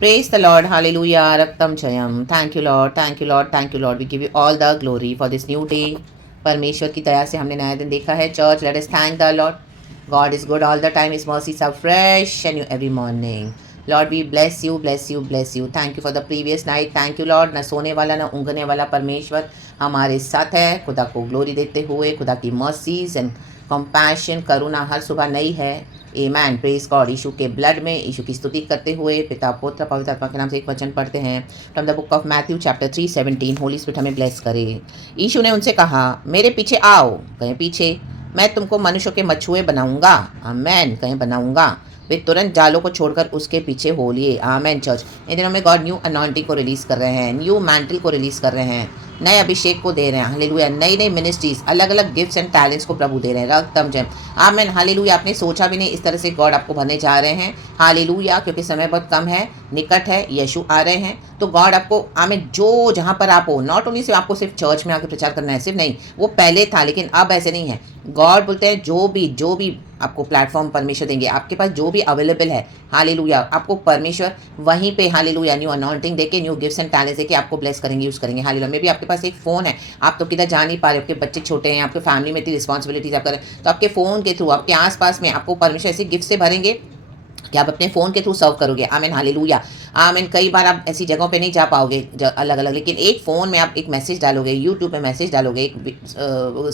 Praise the Lord. Hallelujah. Raktam Chayam. Thank you, Lord. Thank you, Lord. Thank you, Lord. We give you all the glory for this new day. परमेश्वर की दया से हमने नया दिन देखा है. Church, let us thank the Lord. God is good all the time. His mercies are fresh and new every morning. Lord, we bless you, bless you, bless you. Thank you for the previous night. Thank you, Lord. न सोने वाला न ऊँघने वाला परमेश्वर हमारे साथ है. खुदा को ग्लोरी देते हुए खुदा की मर्सीज एंड कंपैशन करुणा हर सुबह नई है. Amen. Praise God. यीशु के ब्लड में यीशु की स्तुति करते हुए पिता पुत्र पवित्र आत्मा के नाम से एक वचन पढ़ते हैं from the book of Matthew chapter 3:17. Holi spirit हमें ब्लेस करे. यीशु ने उनसे कहा, मेरे पीछे आओ. कहें पीछे. मैं तुमको मनुष्यों के मछुए बनाऊंगा. आमेन. कहें बनाऊंगा. वे तुरंत जालों को छोड़कर उसके पीछे हो लिए. आमेन. चर्च, इन दिनों में गॉड न्यू अनॉइंटिंग को रिलीज कर रहे हैं, न्यू मैंटल को रिलीज कर रहे हैं, नए अभिषेक को दे रहे हैं. हालेलुया. नई नई मिनिस्ट्रीज, अलग अलग गिफ्ट्स एंड टैलेंट्स को प्रभु दे रहे हैं. रक्तम जय. आमेन. हालेलुया. आपने सोचा भी नहीं इस तरह से गॉड आपको भरने जा रहे हैं. हालेलुया. क्योंकि समय बहुत कम है, निकट है, यीशु आ रहे हैं. तो गॉड आपको आमेन जो जहाँ पर आप हो, नॉट ओनली सिर्फ आपको सिर्फ चर्च में आकर प्रचार करना है, सिर्फ नहीं, वो पहले था लेकिन अब ऐसे नहीं है. गॉड बोलते हैं जो भी आपको प्लेटफॉर्म परमेश्वर देंगे, आपके पास जो भी अवेलेबल है, हालेलुया, आपको परमेश्वर वहीं पे हालेलुया न्यू अनॉइंटिंग देके, न्यू गिफ्ट्स एंड टैलेंट्स देके आपको ब्लेस करेंगे, यूज़ करेंगे. हालेलुया. मे भी आपके पास एक फ़ोन है, आप तो किधर जा नहीं पा रहे, आपके बच्चे छोटे हैं, आपके फैमिली में इतनी रिस्पॉन्सिबिलिटीज आप करें, तो आपके फ़ोन के थ्रू आपके आसपास में आपको परमेश्वर ऐसे गिफ्ट से भरेंगे कि आप अपने फ़ोन के थ्रू सर्व करोगे. आमीन. हालेलुया. आमीन. कई बार आप ऐसी जगहों पे नहीं जा पाओगे अलग अलग, लेकिन एक फ़ोन में आप एक मैसेज डालोगे, यूट्यूब पे मैसेज डालोगे, एक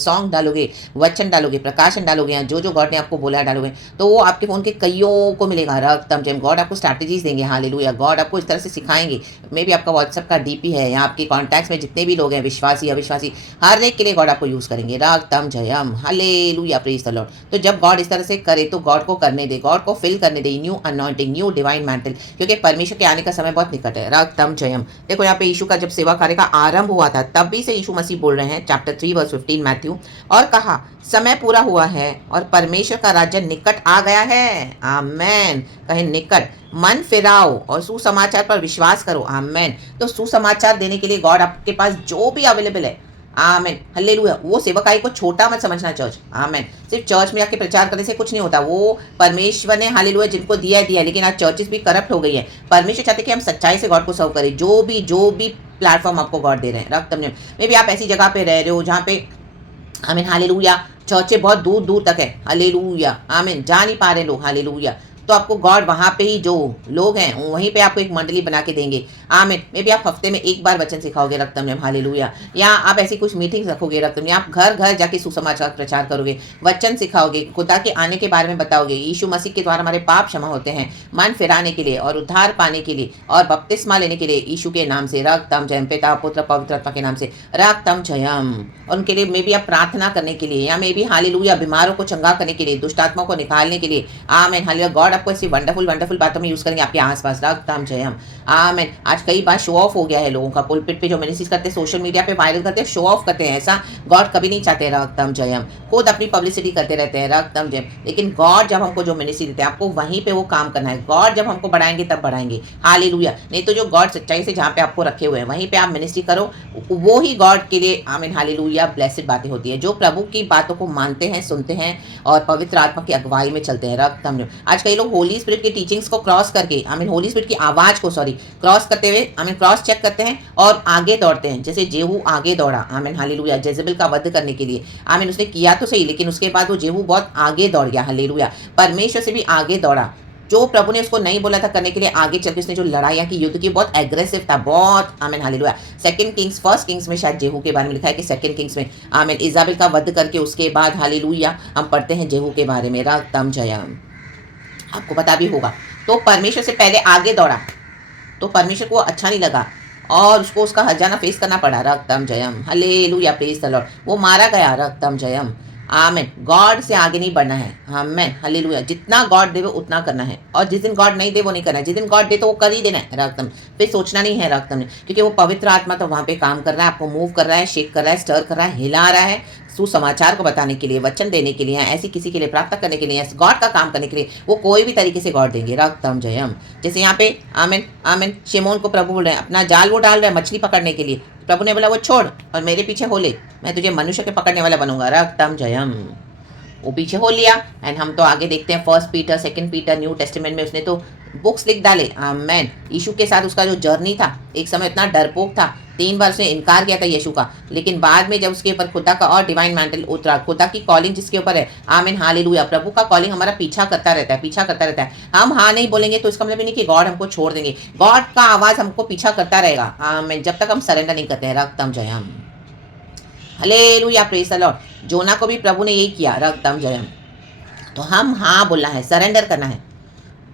सॉन्ग डालोगे, वचन डालोगे, प्रकाशन डालोगे, या जो जो गॉड ने आपको बोला डालोगे, तो वो आपके फ़ोन के कईयों को मिलेगा. रक्तम जय. गॉड आपको स्ट्रैटेजीज देंगे. हालेलुया. गॉड आपको इस तरह से सिखाएंगे. मे भी आपका व्हाट्सअप का डीपी है, या आपके कॉन्टैक्ट्स में जितने भी लोग हैं, विश्वासी अविश्वासी, हर एक के लिए गॉड आपको यूज़ करेंगे. रक्तम जयम. हालेलुया. Praise the Lord. तो जब गॉड इस तरह से करे तो गॉड को करने दे, गॉड को फिल करने दे new anointing, new divine mantle, क्योंकि परमेश्वर के आने का समय बहुत निकट है. रक्तम जयम. देखो यहाँ पे यीशु का जब सेवा कार्य का आरंभ हुआ था, तब भी से यीशु मसीह बोल रहे हैं, चैप्टर 3:15 मैथ्यू, और कहा समय पूरा हुआ है और परमेश्वर का राज्य निकट आ गया है. आमेन. कहें निकट. मन फिराओ और सुसमाचार पर विश्वास करो. आमेन. तो सुसमाचार देने के लिए गॉड आपके पास जो भी अवेलेबल है, आमेन, हालेलुया, वो सेवकाई को छोटा मत समझना. चर्च, आमेन, सिर्फ चर्च में आके प्रचार करने से कुछ नहीं होता. वो परमेश्वर ने हालेलुया जिनको दिया है दिया, लेकिन आज चर्चेस भी करप्ट हो गई है. परमेश्वर चाहते कि हम सच्चाई से गॉड को सर्व करें. जो भी प्लेटफॉर्म आपको गॉड दे रहे हैं, रक्त में भी आप ऐसी जगह पे रह रहे हो जहाँ पे आमीन हालेलुया चर्चें बहुत दूर दूर तक है. हालेलुया. आमीन. जा नहीं पा रहे लोग. हालेलुया. तो आपको गॉड वहाँ पे ही जो लोग हैं वहीं पे आपको एक मंडली बना के देंगे. आमीन. मे भी आप हफ्ते में एक बार वचन सिखाओगे रक्तम में. हालेलुया. या आप ऐसी कुछ मीटिंग्स रखोगे रक्तम, या आप घर घर जाके सुसमाचार प्रचार करोगे, वचन सिखाओगे, खुदा के आने के बारे में बताओगे, यीशु मसीह के द्वारा हमारे पाप क्षमा होते हैं, मन फिराने के लिए और उद्धार पाने के लिए और बपतिस्मा लेने के लिए यीशु के नाम से. रक्तम जयम. पिता पुत्र पवित्र आत्मा के नाम से. रक्तम जयम. और उनके लिए मे भी आप प्रार्थना करने के लिए, या मे भी हालेलुया बीमारों को चंगा करने के लिए, दुष्ट आत्माओं को निकालने के लिए. आमीन. हालेलुया. गॉड आपको ऐसी वंडरफुल बातों में यूज करेंगे आपके आसपास. रक्तम जयम. आमीन. आज कई बार शो ऑफ हो गया है लोगों का, पुलपिट पे जो मिनिस्ट्रीज करते हैं, सोशल मीडिया पे वायरल करते हैं, शो ऑफ करते हैं. ऐसा गॉड कभी नहीं चाहते. रक्तम जयम. खुद अपनी पब्लिसिटी करते रहते हैं. रक्तम जयम. लेकिन गॉड जब हमको जो मिनिस्ट्री देते हैं, आपको वहीं पे वो काम करना है. गॉड जब हमको बढ़ाएंगे तब बढ़ाएंगे. हालेलुया. नहीं तो जो गॉड सच्चाई से जहाँ पे आपको रखे हुए हैं वहीं पे आप मिनिस्ट्री करो, वो ही गॉड के लिए आमीन हालेलुया ब्लेसिड बातें होती है. जो प्रभु की बातों को मानते हैं, सुनते हैं और पवित्र आत्मा की अगुवाई में चलते हैं. रक्तम जयम. आज कई लोग होली स्पिरिट की टीचिंग्स को क्रॉस करके, आमीन होली स्पिरिट की आवाज को क्रॉस करते हुए, आमीन क्रॉस चेक करते हैं और आगे दौड़ते हैं. जैसे जेहू आगे दौड़ा, आमीन हालेलुया, जेजेबेल का वध करने के लिए. आमीन. उसने किया तो सही, लेकिन उसके बाद वो जेहू बहुत आगे दौड़ गया. हालेलुया. परमेश्वर से भी आगे दौड़ा. जो प्रभु ने उसको नहीं बोला था करने के लिए, आगे चल के उसने जो लड़ाइयाँ की, युद्ध की, बहुत एग्रेसिव था, बहुत. आमीन हालेलुया. फर्स्ट किंग्स में शायद जेहू के बारे में लिखा है कि सेकंड किंग्स में, आमीन, इजाबेल का वध करके उसके बाद हालेलुया हम पढ़ते हैं जेहू के बारे में. रक्तम जयम. आपको पता भी होगा. तो परमेश्वर से पहले आगे दौड़ा, तो परमेश्वर को अच्छा नहीं लगा और उसको उसका हर्जाना फेस करना पड़ा. रक्तम जयम. हालेलुया. Praise the Lord. वो मारा गया. रक्तम जयम. आमेन. गॉड से आगे नहीं बढ़ना है. Amen hallelujah. जितना गॉड दे वो उतना करना है, और जिस दिन गॉड नहीं दे वो नहीं करना है. जिस दिन गॉड दे तो वो कर ही देना है. रक्तम. फिर सोचना नहीं है रक्तम ने, क्योंकि वो पवित्र आत्मा तो वहाँ पे काम कर रहा है, आपको मूव कर रहा है, शेक कर रहा है, स्टर कर रहा है, हिला रहा है, सुसमाचार को बताने के लिए, वचन देने के लिए, ऐसी किसी के लिए प्रार्थना करने के लिए, गॉड का काम करने के लिए. वो कोई भी तरीके से गॉड देंगे. रक्तम जयम. जैसे यहाँ पे आमीन आमीन शिमोन को प्रभु बोल रहे हैं, अपना जाल वो डाल रहे हैं मछली पकड़ने के लिए. प्रभु ने बोला वो छोड़ और मेरे पीछे हो ले, मैं तुझे मनुष्य के पकड़ने वाला बनूंगा. रक्तम जयम. वो पीछे हो लिया. एंड हम तो आगे देखते हैं 1 पीटर 2 पीटर न्यू टेस्टामेंट में उसने तो बुक्स लिख डाले। आमेन। यीशु के साथ उसका जो जर्नी था, एक समय इतना डरपोक था, 3 बार उसने इनकार किया था यीशु का, लेकिन बाद में जब उसके ऊपर खुदा का और डिवाइन मैंटल उतरा, खुदा की कॉलिंग जिसके ऊपर है, आमीन, हालेलुया। प्रभु का कॉलिंग हमारा पीछा करता रहता है, पीछा करता रहता है। हम हाँ नहीं बोलेंगे तो इसका मतलब नहीं कि गॉड हमको छोड़ देंगे, गॉड का आवाज हमको पीछा करता रहेगा, आमीन, जब तक हम सरेंडर नहीं करते हैं। रक्तम जयम, हालेलुया, प्रेज द लॉर्ड। जोना को भी प्रभु ने यही किया, रक्तम जयम। तो हम हाँ बोलना है, सरेंडर करना है।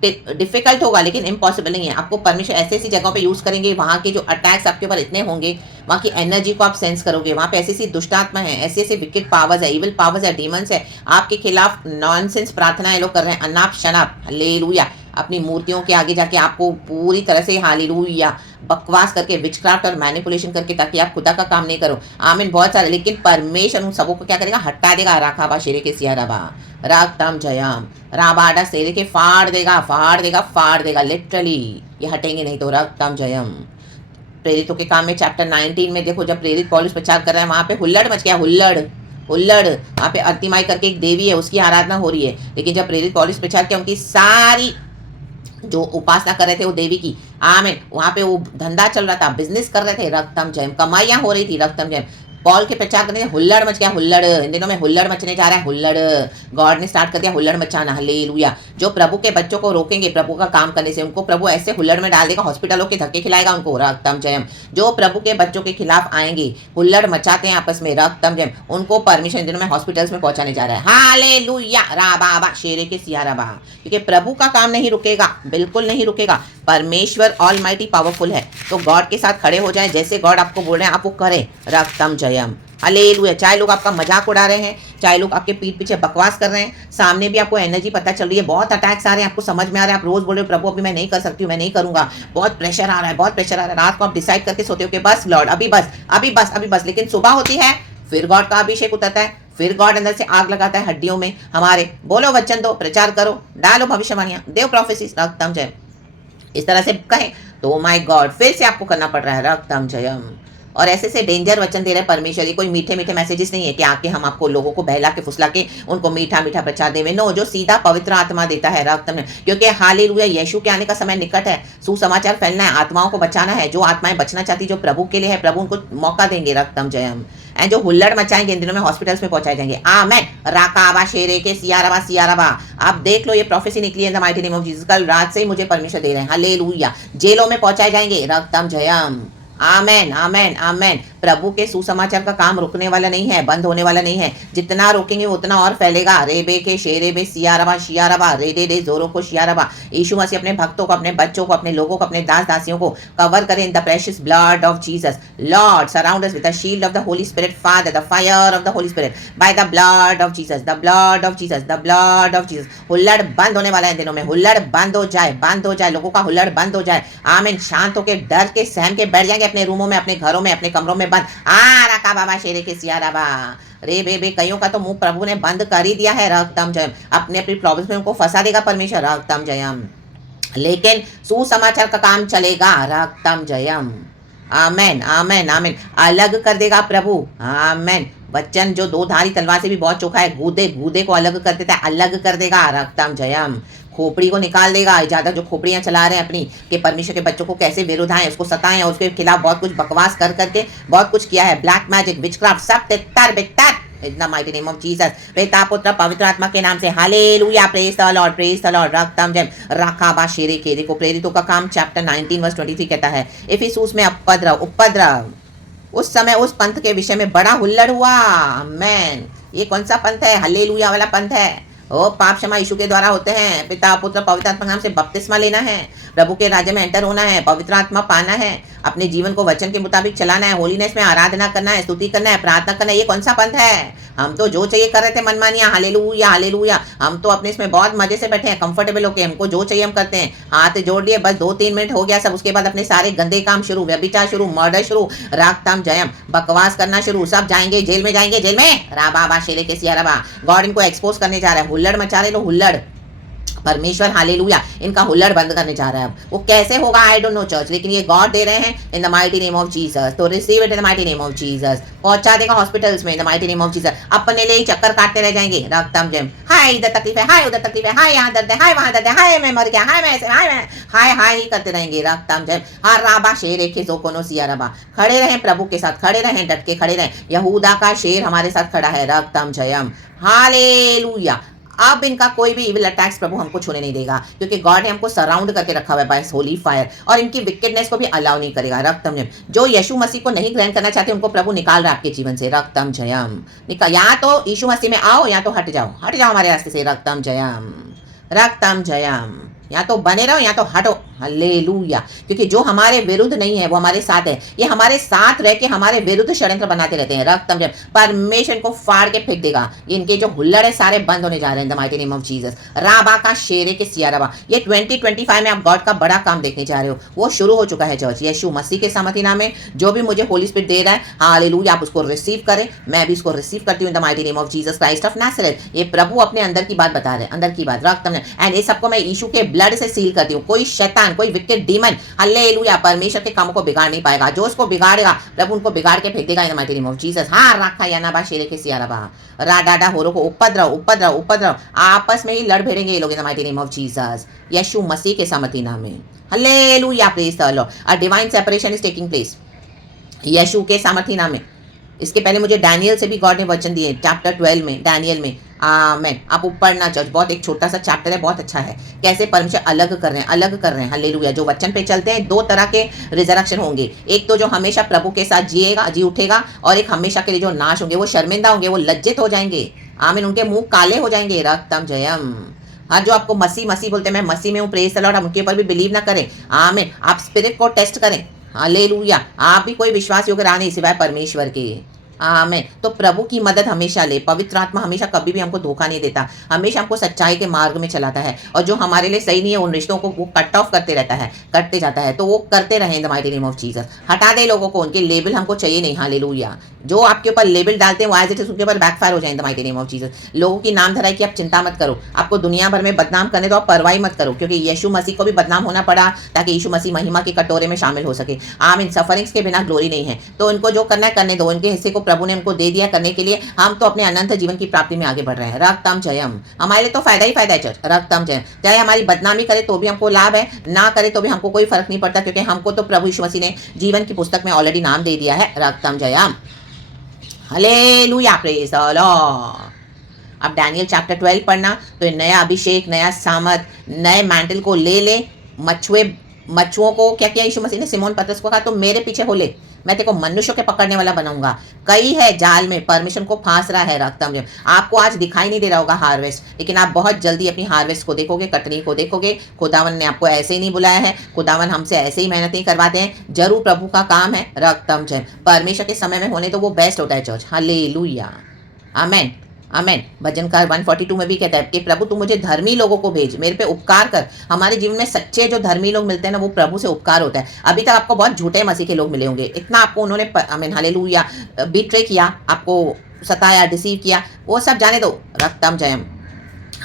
डिफिकल्ट होगा लेकिन इम्पॉसिबल नहीं है। आपको परमेश्वर ऐसी ऐसी जगहों पे यूज़ करेंगे, वहाँ के जो अटैक्स आपके ऊपर इतने होंगे, वहाँ की एनर्जी को आप सेंस करोगे, वहाँ पे ऐसी ऐसी दुष्ट आत्मा है, ऐसे ऐसे विकेट पावर्स है, इविल पावर्स है, डीमंस है, आपके खिलाफ नॉनसेंस प्रार्थनाएं लोग कर रहे हैं, अनाप शनाप, हालेलुया, अपनी मूर्तियों के आगे जाके आपको पूरी तरह से हालेलुया बकवास करके, विचक्राफ्ट और मैनिपुलेशन करके, ताकि आप खुदा का काम नहीं करो। आमीन, बहुत सारे, लेकिन परमेश्वर उन सबों को क्या करेगा, हटा देगा। राखाबा शेरे के सियाराबा, रागतम जयम, राबाडा शेरे के फाड़ देगा, फाड़ देगा, फाड़ देगा, लिटरली ये हटेंगे नहीं तो। रागतम जयम। प्रेरितों के काम में चैप्टर 19 में देखो, जब प्रेरित पौलुस प्रचार कर रहे हैं, वहां पे हुल्लड़ मच गया, हुल्लड़ हुल्लड़। वहां पे अर्तिमाई करके एक देवी है, उसकी आराधना हो रही है, लेकिन जब प्रेरित पौलुस प्रचार किया, उनकी सारी जो उपासना कर रहे थे वो देवी की, आमीन, वहां पे वो धंधा चल रहा था, बिजनेस कर रहे थे, रक्तम जयम, कमाइयां हो रही थी, रक्तम जयम। पॉल के प्रचार करने से हुल्लड़ मच गया, हुल्लड़, इन दिनों में हुल्लड़ मचने जा रहा है, हुल्लड़, गॉड ने स्टार्ट कर दिया हुल्लड़ मचाना, हालेलुया। जो प्रभु के बच्चों को रोकेंगे प्रभु का काम करने से, उनको प्रभु ऐसे हुल्लड़ में डाल देगा, हॉस्पिटलों के धक्के खिलाएगा उनको, रक्तम जयम। जो प्रभु के बच्चों के खिलाफ आएंगे, हुल्लड़ मचाते हैं आपस में, रक्तम जयम, उनको परमिशन इन दिनों में हॉस्पिटल्स में पहुंचाने जा रहा है, हालेलुया, राबाबा शेरे के सियाराबा, क्योंकि प्रभु का काम नहीं रुकेगा, बिल्कुल नहीं रुकेगा। परमेश्वर ऑलमाइटी पावरफुल है, तो गॉड के साथ खड़े हो जाएं, जैसे गॉड आपको बोल रहे हैं आप वो करें, रक्तम जयम, हालेलुया। चाहे लोग आपका मजाक उड़ा रहे हैं, चाहे लोग आपके पीठ पीछे बकवास कर रहे हैं, सामने भी आपको एनर्जी पता चल रही है, बहुत अटैक्स आ रहे हैं, आपको समझ में आ रहा है, आप रोज बोल रहे हो प्रभु अभी मैं नहीं कर सकती हूँ, मैं नहीं करूंगा, बहुत प्रेशर आ रहा है, बहुत प्रेशर आ रहा है। रात को आप डिसाइड करके सोते हो कि बस लॉर्ड अभी बस, अभी बस, अभी बस, लेकिन सुबह होती है, फिर गॉड का अभिषेक उतरता है, फिर गॉड अंदर से आग लगाता है हड्डियों में हमारे, बोलो वचन दो, प्रचार करो, डालो भविष्यवाणियां, देव प्रोफेसीज, रक्तम जयम, इस तरह से कहें तो माय गॉड फिर से आपको करना पड़ रहा है, रक्तम जयम। और ऐसे से डेंजर वचन दे रहे हैं परमेश्वर, ये कोई मीठे मीठे मैसेजेस नहीं है कि आके हम आपको लोगों को बहला के फुसला के उनको मीठा मीठा प्रचार देवे, नो, जो सीधा पवित्र आत्मा देता है, रक्तम, क्योंकि हालेलुया यीशु के आने का समय निकट है, सुसमाचार फैलना है, आत्माओं को बचाना है, जो आत्माएं बचना चाहती जो प्रभु के लिए है, प्रभु उनको मौका देंगे, रक्तम जयम। एंड जो हुल्लड़ मचाएंगे इन दिनों में हॉस्पिटल्स में पहुंचाए जाएंगे, आमेन, राकाबा शेरे के सियाराबा, सियाराबा। आप देख लो ये प्रोफेसी निकली है in the mighty name of Jesus, कल रात से ही मुझे परमेश्वर दे रहे हैं, हालेलुया। जेलों में पहुंचाए जाएंगे, रक्तम जयम, आमेन, आमेन, आमेन। प्रभु के सुसमाचार का काम रुकने वाला नहीं है, बंद होने वाला नहीं है, जितना रोकेंगे उतना और फैलेगा, रेबे के शेरे बे सियारबा, शियारबा, रेडे डे जोरो को शियारबा। यीशु मसीह अपने भक्तों को, अपने बच्चों को, अपने लोगों को, अपने दास दासियों को कवर करें in the precious blood of Jesus. Lord surround us with the shield of the Holi spirit, father the fire of the Holi spirit, by the blood of Jesus, the blood of Jesus, the blood of Jesus. हुल्लड़ बंद होने वाला है इन दिनों में, हुल्लड़ बंद हो जाए, बंद हो जाए, लोगों का हुल्लड़ बंद हो जाए, आमीन। शांत होकर डर के सहम के बैठ जाएंगे अपने रूमों में, अपने घरों में, अपने कमरों में बंद, राका बाबा शेरे के सियाराबा, रे बे कईयों का तो मुंह प्रभु ने बंद कर ही दिया है, रक्तम जयम। अपने अपनी प्रॉब्लम्स में उनको फंसा देगा परमेश्वर, रक्तम जयम, लेकिन सुसमाचार का काम चलेगा, रक्तम जयम, आमेन, आमेन, आमेन। अलग कर देगा प्रभु, आमेन। वचन जो दो धारी तलवार से भी बहुत चोखा है, गूदे गूदे को अलग कर देता है, अलग कर देगा, रक्तम जयम। खोपड़ी को निकाल देगा, ज्यादा जो खोपड़ियां चला रहे हैं अपनी कि परमेश्वर के बच्चों को कैसे विरोधाएं, उसको सताएं, और उसके खिलाफ बहुत कुछ बकवास कर करके बहुत कुछ किया है, ब्लैक मैजिक, विचक्राफ्ट, सब तितर बितर in the mighty name of Jesus, पिता पुत्र पवित्र आत्मा के नाम से, hallelujah, praise the Lord, praise the Lord, रक्तम जयम, राखाबा शेरे के। देखो प्रेरितों का काम चैप्टर 19 वर्स 23 कहता है, इफिसुस में उपद्रव, उपद्रव, उस समय उस पंथ के विषय में बड़ा हुल्लड़ हुआ, आमेन। ये कौन सा पंथ है? हालेलुया वाला पंथ है। ओ पाप क्षमा यीशु के द्वारा होते हैं, पिता पुत्र पवित्र आत्मा नाम से बपतिस्मा लेना है, प्रभु के राज्य में एंटर होना है, पवित्र आत्मा पाना है, अपने जीवन को वचन के मुताबिक चलाना है, होलीनेस में आराधना करना है, स्तुति करना है, प्रार्थना करना है। ये कौन सा पंथ है? हम तो जो चाहिए कर रहे थे मनमानिया, हालेलुया, हालेलुया। हम तो अपने इसमें बहुत मजे से बैठे हैं, कंफर्टेबल होके, हमको जो चाहिए हम करते हैं, हाथ जोड़ लिए, बस 2-3 मिनट हो गया सब, उसके बाद अपने सारे गंदे काम शुरू, व्यभिचार शुरू, मर्डर शुरू, रागताम जयम, बकवास करना शुरू, सब जाएंगे जेल में, जाएंगे जेल में, राबा शेरे के सियारबा। गॉड इनको एक्सपोज करने जा रहा है, हुल्लड़ मचा रहे लो, हुल्लड़, परमेश्वर हालेलुया इनका हुल्लड़ बंद करने जा रहा है। अब वो कैसे होगा आई डोंट नो चर्च, लेकिन ये गॉड दे रहे हैं in the mighty name of Jesus. तो receive it in the mighty name of Jesus. पहुंचा देगा हॉस्पिटल्स में in the mighty name of Jesus. अपने लिए ही चक्कर काटते रह जाएंगे रक्तम जेम। हाय इधर तकलीफ है, हाय उधर तकलीफ है, हाय यहाँ दर्द है, हाय वहां दर्द है, हाय मैं मर गया, हाय मैं ऐसे, हाय मैं हाय हाय ही करते रहेंगे रक्तम जेम। हाँ राबा शेर एक कोनो सिया रबा। खड़े रहें प्रभु के साथ, खड़े रहें, डट के खड़े रहें। यहूदा का शेर हमारे साथ खड़ा है रक्तम जयम। हालेलुया। अब इनका कोई भी इविल अटैक्स प्रभु हमको छूने नहीं देगा, क्योंकि गॉड ने हमको सराउंड करके रखा हुआ है बाय होली फायर, और इनकी विकेडनेस को भी अलाउ नहीं करेगा रक्तम जयम। जो यीशु मसीह को नहीं ग्रहण करना चाहते उनको प्रभु निकाल रहा है आपके जीवन से रक्तम जयम। निकाल, या तो यीशु मसीह में आओ या तो हट जाओ, हट जाओ हमारे रास्ते से रक्तम जयम, रक्तम जयम। या तो बने रहो या तो हटो। हालेलुया। क्योंकि जो हमारे विरुद्ध नहीं है वो हमारे साथ है। ये हमारे साथ रह के हमारे विरुद्ध षड्यंत्र बनाते रहते हैं रक्तम जयम। परमेश्वर इनको फाड़ के फेंक देगा। इनके जो हुल्लड़ है सारे बंद होने जा रहे हैं the mighty name of Jesus. राबा का शेरे के सिया रबा। ये 2025 में आप गॉड का बड़ा काम देखने जा रहे हो, वो शुरू हो चुका है चर्च। यीशु मसीह के सामर्थी नाम में जो भी मुझे होली स्पिरिट दे रहा है, हालेलुया, आप उसको रिसीव करें। मैं भी इसको रिसीव करती हूँ in the mighty name of Jesus Christ of Nazareth. ये प्रभु अपने अंदर की बात बता रहे हैं, अंदर की बात रक्तम जयम। एंड ये सबको मैं यीशु के ब्लड से सील करती हूँ। कोई शैतान, कोई विकेट डीमन हालेलुया परमेश्वर के कामों को बिगाड़ नहीं पाएगा। जो उसको बिगाड़ेगा प्रभु उनको बिगाड़ के फेंक देगा इन the mighty name of Jesus. हाँ रखा या ना बा शेरे के सिया रबा। रा डाडा होरो को उपद्रव उपद्रव उपद्रव आपस में ही लड़ भिड़ेंगे ये लोग in the mighty name of Jesus. यीशु मसीह के सामर्थी नाम में hallelujah praise the Lord. A divine separation is taking place यीशु के सामर्थी नाम में। इसके पहले मुझे डैनियल से भी गॉड ने वचन दिए, चैप्टर 12 में, डैनियल में। आमेन। आप ऊपर ना चर्च, बहुत एक छोटा सा चैप्टर है, बहुत अच्छा है। कैसे परमेश्वर अलग कर रहे हैं, अलग कर रहे हैं। हालेलुया। जो वचन पे चलते हैं, दो तरह के रिजरेक्शन होंगे। एक तो जो हमेशा प्रभु के साथ जिएगा, जी उठेगा, और एक हमेशा के लिए जो नाश होंगे, वो शर्मिंदा होंगे, वो लज्जित हो जाएंगे। आमीन। उनके मुंह काले हो जाएंगे रक्तम जयम। हाँ, जो आपको मसीह मसीह बोलते हैं, मैं मसीह में हूँ, प्रेज द लॉर्ड, आप उनके ऊपर भी बिलीव ना करें। आमीन। आप स्पिरिट को टेस्ट करें। हालेलुया। आप भी कोई विश्वास योग्य रहा नहीं सिवाय परमेश्वर के। आमेन। तो प्रभु की मदद हमेशा ले। पवित्र आत्मा हमेशा कभी भी हमको धोखा नहीं देता, हमेशा हमको सच्चाई के मार्ग में चलाता है, और जो हमारे लिए सही नहीं है उन रिश्तों को वो कट ऑफ करते रहता है, करते जाता है। तो वो करते रहे इन the mighty name of Jesus. हटा दे लोगों को, उनके लेबल हमको चाहिए नहीं। हालेलुया। जो आपके ऊपर लेबल डालते हैं वो एज इट इज उनके ऊपर बैकफायर हो जाए इन the mighty name of Jesus. लोगों की नाम धराई की आप चिंता मत करो। आपको दुनिया भर में बदनाम करने तो आप परवाही मत करो, क्योंकि यीशु मसीह को भी बदनाम होना पड़ा ताकि यीशु मसीह महिमा के कटोरे में शामिल हो सके। आमीन। सफरिंग्स के बिना ग्लोरी नहीं है, तो इनको जो करना है करने दो। इनके हिस्से को प्रभु ने उनको दे दिया करने के लिए। हम तो अपने अनंत जीवन की प्राप्ति में आगे बढ़ रहे हैं रक्तम जयम। हमारे लिए तो फायदा ही फायदा है चर्च रक्तम जयम। चाहे हमारी बदनामी करे तो भी हमको लाभ है, ना करे तो भी हमको कोई फर्क नहीं पड़ता, क्योंकि हमको तो प्रभु यीशु मसीह ने जीवन की पुस्तक में ऑलरेडी नाम दे दिया है रक्तम जयम। Hallelujah praise the Lord. अब डैनियल चैप्टर 12 पढ़ना, तो नया अभिषेक, नया सामर्थ, नए मैंटल को ले मछुओं को क्या किया यीशु मसीह ने? सिमोन पतरस को कहा तो मेरे पीछे हो ले, मैं तेरे को मनुष्यों के पकड़ने वाला बनाऊंगा। कई है जाल में, परमिशन को फांस रहा है रक्तम जयम। आपको आज दिखाई नहीं दे रहा होगा हार्वेस्ट, लेकिन आप बहुत जल्दी अपनी हार्वेस्ट को देखोगे, कटनी को देखोगे। खुदावन ने आपको ऐसे ही नहीं बुलाया है, खुदावन हमसे ऐसे ही मेहनत नहीं करवाते हैं। जरूर प्रभु का काम है रक्तम जयम। परमेश्वर के समय में होने तो वो बेस्ट होता है चर्च। हालेलुया। आमेन। आमेन। भजनकार 142 में भी कहता है कि प्रभु तू मुझे धर्मी लोगों को भेज, मेरे पे उपकार कर। हमारे जीवन में सच्चे जो धर्मी लोग मिलते हैं ना, वो प्रभु से उपकार होता है। अभी तक आपको बहुत झूठे मसीह के लोग मिले होंगे, इतना आपको उन्होंने आमीन हालेलुया बिट्रे किया, आपको सताया, डिसीव किया, वो सब जाने दो रक्तम जयम।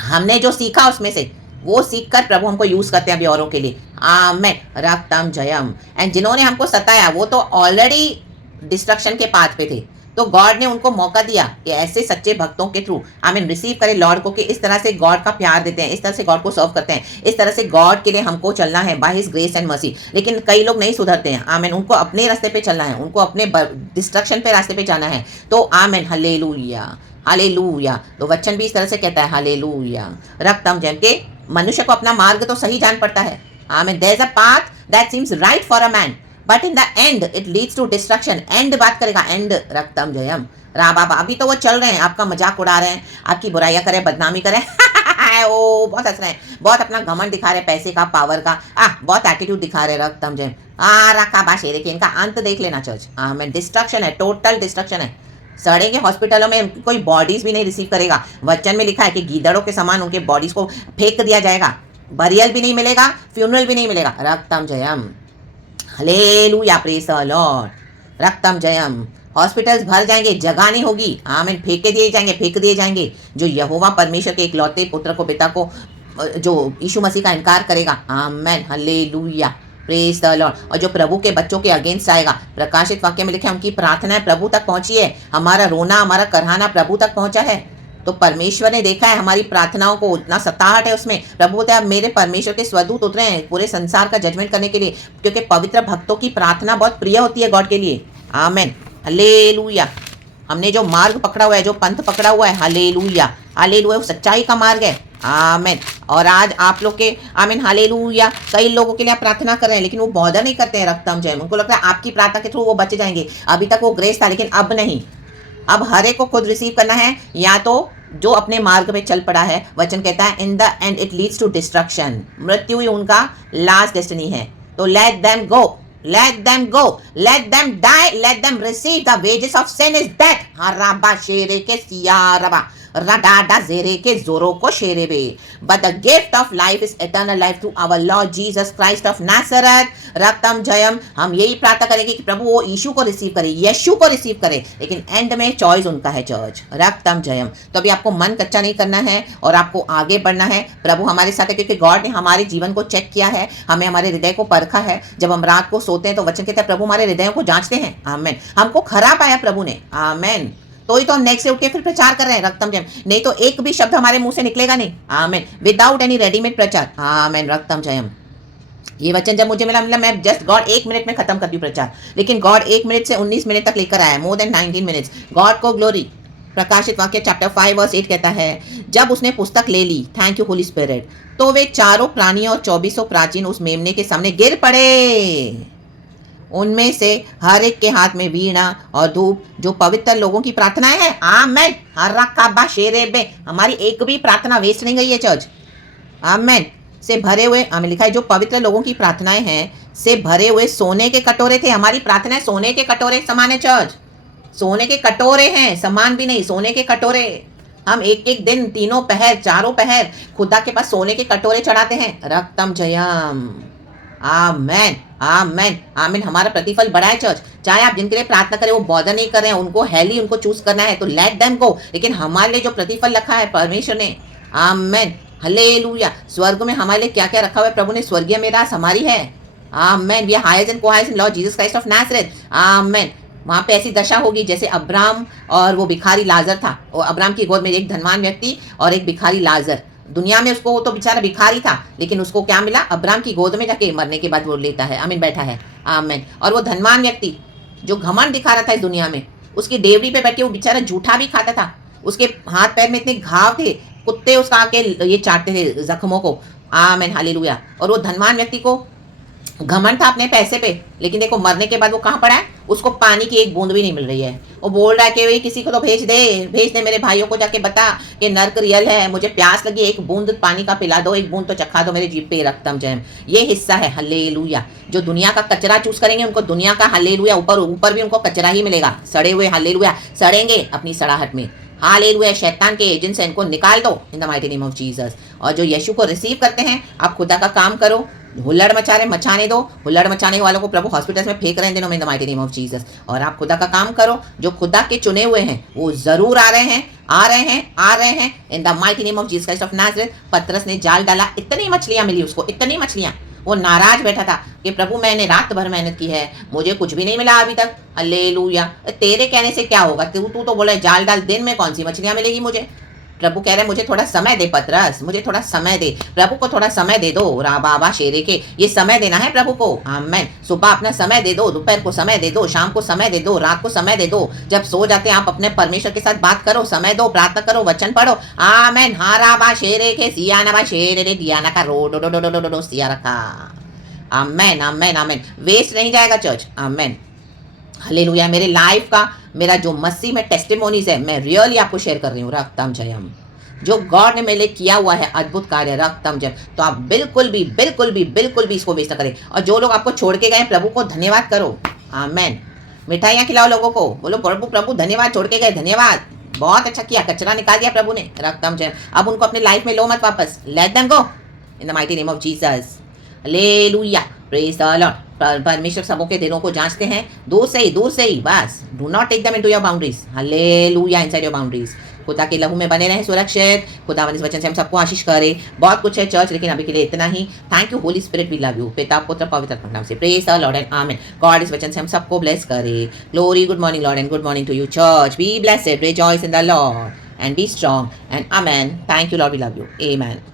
हमने जो सीखा उसमें से वो सीख कर प्रभु हमको यूज करते हैं अभी औरों के लिए। आमेन। रक्तम जयम। एंड जिन्होंने हमको सताया वो तो ऑलरेडी डिस्ट्रक्शन के पाथ पे थे, तो गॉड ने उनको मौका दिया कि ऐसे सच्चे भक्तों के थ्रू आमीन रिसीव करें लॉर्ड को, कि इस तरह से गॉड का प्यार देते हैं, इस तरह से गॉड को सर्व करते हैं, इस तरह से गॉड के लिए हमको चलना है by his grace and mercy. लेकिन कई लोग नहीं सुधरते हैं। आमीन। उनको अपने रास्ते पे चलना है, उनको अपने डिस्ट्रक्शन पे रास्ते पे जाना है। तो आमीन हालेलुया। हालेलुया। तो वचन भी इस तरह से कहता है हालेलुया रक्तम जयम के मनुष्य को अपना मार्ग तो सही जान पड़ता है। आमीन। There is a path that seems right for a man, but in the end it leads to destruction. And बात करेगा, एंड रक्तम जयम। रा बाबा अभी तो वो चल रहे हैं, आपका मजाक उड़ा रहे हैं, आपकी बुराइयां करें, बदनामी करें ओ बहुत हंस रहे हैं, बहुत अपना घमंड दिखा रहे हैं, पैसे का, पावर का, बहुत एटीट्यूड दिखा रहे रक्तम जयम। रखा बाशे देखिए, इनका अंत देख लेना चर्च। मैं डिस्ट्रक्शन है, टोटल डिस्ट्रक्शन है। सड़ेंगे हॉस्पिटलों में, कोई बॉडीज भी नहीं रिसीव करेगा। वचन में लिखा है कि गीदड़ों के समान उनके बॉडीज को फेंक दिया जाएगा, बरियल भी नहीं मिलेगा, फ्यूनरल भी नहीं मिलेगा रक्तम जयम। हालेलुया प्रेज द लॉर्ड रक्तम जयम। हॉस्पिटल्स भर जाएंगे, जगह नहीं होगी। आमीन। फेंक दिए जाएंगे, फेंक दिए जाएंगे। जो यहोवा परमेश्वर के इकलौते पुत्र को, पिता को जो यीशु मसीह का इनकार करेगा, आमेन, हालेलुया, प्रेज द लॉर्ड। और जो प्रभु के बच्चों के अगेंस्ट आएगा, प्रकाशित वाक्य में लिखा है उनकी प्रार्थनाएं प्रभु तक पहुंची है, हमारा रोना हमारा करहाना प्रभु तक पहुंचा है। तो परमेश्वर ने देखा है हमारी प्रार्थनाओं को, उतना सताहट है उसमें। प्रभु बोलते हैं मेरे परमेश्वर के स्वदूत उतरे हैं पूरे संसार का जजमेंट करने के लिए, क्योंकि पवित्र भक्तों की प्रार्थना बहुत प्रिय होती है गॉड के लिए। आमेन, हालेलुया। हमने जो मार्ग पकड़ा हुआ है, जो पंथ पकड़ा हुआ है, हालेलुया, हालेलुया, वो सच्चाई का मार्ग है। आमेन। और आज आप लोग के, आमीन, हालेलुया, कई लोगों के लिए आप प्रार्थना कर रहे हैं लेकिन वो बॉदर नहीं करते हैं रक्तम जय। उनको लगता है आपकी प्रार्थना के थ्रू वो बचे जाएंगे। अभी तक वो ग्रेस था लेकिन अब नहीं। अब हर एक को खुद रिसीव करना है, या तो जो अपने मार्ग में चल पड़ा है। वचन कहता है in the end it leads to destruction, मृत्यु ही उनका लास्ट डेस्टिनी है। तो let them go, let them go, let them die, let them receive the wages of sin is death। haraba shere ke siyaraba radada zere ke zoro ko sherebe, but the gift of life is eternal life through our Lord Jesus Christ of Nazareth। रक्तम Jayam. हम यही प्रार्थना करेंगे कि प्रभु वो यीशु को receive करे, यीशु को receive करे, लेकिन एंड में चॉइस उनका है चर्च। रक्तम जयम। तो अभी आपको मन कच्चा नहीं करना है और आपको आगे बढ़ना है। प्रभु हमारे साथ है क्योंकि गॉड ने हमारे जीवन को चेक किया है, हमें हमारे हृदय को परखा है। जब हम रात को सोते हैं तो वचन कहते हैं प्रभु हमारे हृदयों को जांचते हैं। आमेन। हमको खरा पाया प्रभु ने, आमेन। तो ही तो हम नेक्स्ट से उठ के फिर प्रचार कर रहे हैं रक्तम जयम, नहीं तो एक भी शब्द हमारे मुंह से निकलेगा नहीं। आमेन, विदाउट एनी रेडीमेड प्रचार। आमेन, रक्तम जयम। ये वचन जब मुझे मिला मैं जस्ट गॉड 1 मिनट में खत्म करती हूँ प्रचार, लेकिन गॉड 1 मिनट से 19 मिनट तक लेकर आया, मोर देन 19 मिनट्स। गॉड को ग्लोरी। प्रकाशित वाक्य चैप्टर 5 वर्स 8 कहता है जब उसने पुस्तक ले ली, थैंक यू होली स्पिरिट, तो वे चारों प्राणियों और 24 प्राचीन उस मेमने के सामने गिर पड़े। उनमें से हर एक के हाथ में वीणा और धूप, जो पवित्र लोगों की प्रार्थनाएं हैं। आमेन, हर्रकाबा शेरेबे। हमारी एक भी प्रार्थना वेस्ट नहीं गई है चर्च। आमेन। से भरे हुए, हमें लिखा है जो पवित्र लोगों की प्रार्थनाएं हैं से भरे हुए सोने के कटोरे थे। हमारी प्रार्थनाएं सोने के कटोरे समान है चर्च। सोने के कटोरे हैं, समान भी नहीं, सोने के कटोरे। हम एक एक दिन, तीनों पहर, चारों पहर खुदा के पास सोने के कटोरे चढ़ाते हैं। रक्तम जयम। आमेन, आमेन, आमीन। हमारा प्रतिफल बड़ा है चर्च। चाहे आप जिनके लिए प्रार्थना करें वो बॉदर नहीं कर रहे हैं, उनको हेली उनको चूज करना है तो लेट देम गो, लेकिन हमारे लिए जो प्रतिफल रखा है परमेश्वर ने, आमेन, हालेलुया। स्वर्ग में हमारे लिए क्या क्या रखा हुआ है प्रभु ने, स्वर्गीय मेरास हमारी है। Amen. We are heirs and co-heirs in Lord Jesus Christ of Nazareth. Amen. वहाँ पे ऐसी दशा होगी जैसे अब्राम और वो भिखारी लाजर था। और अब्राम की गोद में एक धनवान व्यक्ति और एक भिखारी लाजर। दुनिया में उसको तो बेचारा भिखारी था, लेकिन उसको क्या मिला, अब्राम की गोद में जाके मरने के बाद वो लेता है, आमीन, बैठा है। आमीन। और वो धनवान व्यक्ति जो घमंड दिखा रहा था इस दुनिया में, उसकी डेवरी पे बैठ के वो बेचारा झूठा भी खाता था। उसके हाथ पैर में इतने घाव थे, कुत्ते उसका आके ये चाटते थे जख्मों को। आमीन, हालेलुया। और वो धनवान व्यक्ति को घमंड था अपने पैसे पे, लेकिन देखो मरने के बाद वो कहाँ पड़ा है, उसको पानी की एक बूंद भी नहीं मिल रही है। वो बोल रहा है कि किसी को तो भेज दे मेरे भाइयों को, जाके बता कि नर्क रियल है, मुझे प्यास लगी, एक बूंद पानी का पिला दो, एक बूंद तो चखा दो मेरे जीभ पे रक्तम जयम। ये हिस्सा है हल्लेलुया। जो दुनिया का कचरा चूज करेंगे उनको दुनिया का हल्लेलुया, ऊपर भी उनको कचरा ही मिलेगा, सड़े हुए हल्लेलुया, सड़ेंगे अपनी सड़ाहट में। हालेलुया। शैतान के एजेंट से इनको निकाल दो इन the mighty name of Jesus. और जो यीशु को रिसीव करते हैं, आप खुदा का काम करो, हुल्लड़ मचाने दो। हुल्लड़ मचाने वालों को प्रभु हॉस्पिटल्स में फेंक रहे हैं दिनों में in the mighty name of Jesus. और आप खुदा का काम करो। जो खुदा के चुने हुए हैं वो जरूर आ रहे हैं in the mighty name of Jesus Christ of Nazareth. पतरस ने जाल डाला, इतनी मछलियां मिली उसको, इतनी मछलियां। वो नाराज बैठा था कि प्रभु मैंने रात भर मेहनत की है, मुझे कुछ भी नहीं मिला अभी तक। हालेलुया। तेरे कहने से क्या होगा, तू तो बोले जाल डाल, दिन में कौन सी मछलियां मिलेगी मुझे। प्रभु कह रहे मुझे थोड़ा समय दे पतरस, मुझे थोड़ा समय दे। प्रभु को थोड़ा समय दे दो। बाबा शेरे के ये समय देना है प्रभु को। आमेन। सुबह अपना समय दे दो, दोपहर को समय दे दो, शाम को समय दे दो, रात को समय दे दो। जब सो जाते हैं आप अपने परमेश्वर के साथ बात करो, समय दो, प्रार्थना करो, वचन पढ़ो। आमेन। हाराबा शेरे के सियाना बा शेरे रे दियाना का रो डो डो डो डो डो डो सिया रखा। Amen, amen, amen. वेस्ट नहीं जाएगा चर्च। Amen, hallelujah. मेरे लाइफ का, मेरा जो मसीह में टेस्टिमोनीज है, मैं रियली आपको शेयर कर रही हूँ। रक्तम जयम। जो गॉड ने मेरे लिए किया हुआ है अद्भुत कार्य, रक्तम जयम। तो आप बिल्कुल भी इसको वेस्ट न करें। और जो लोग आपको छोड़ के गए, प्रभु को धन्यवाद करो। आमेन। मिठाइयाँ खिलाओ लोगों को, बोलो प्रभु धन्यवाद, छोड़ के गए धन्यवाद, बहुत अच्छा किया, कचरा निकाल दिया प्रभु ने। रक्तम जयम। अब उनको अपने लाइफ में लो मत वापस, late them go in the mighty name of Jesus. Hallelujah. Praise the Lord. परमेश्वर सबों के दिलों को जांचते हैं, दूर से ही बस। Do not take them into your boundaries. Hallelujah. Inside your boundaries. खुदा के लहू में बने रहें सुरक्षित। खुदावन इस वचन से हम सबको आशीष करे। बहुत कुछ है चर्च, लेकिन अभी के लिए इतना ही। Thank you Holy Spirit, we love you. पिता पुत्र पवित्र आत्मा के नाम से praise the Lord and amen. God इस वचन से हम सबको ब्लेस करे। Glory, good morning Lord and good morning to you church. Be blessed, rejoice in the Lord and be strong and amen. Thank you Lord, we love you. Amen.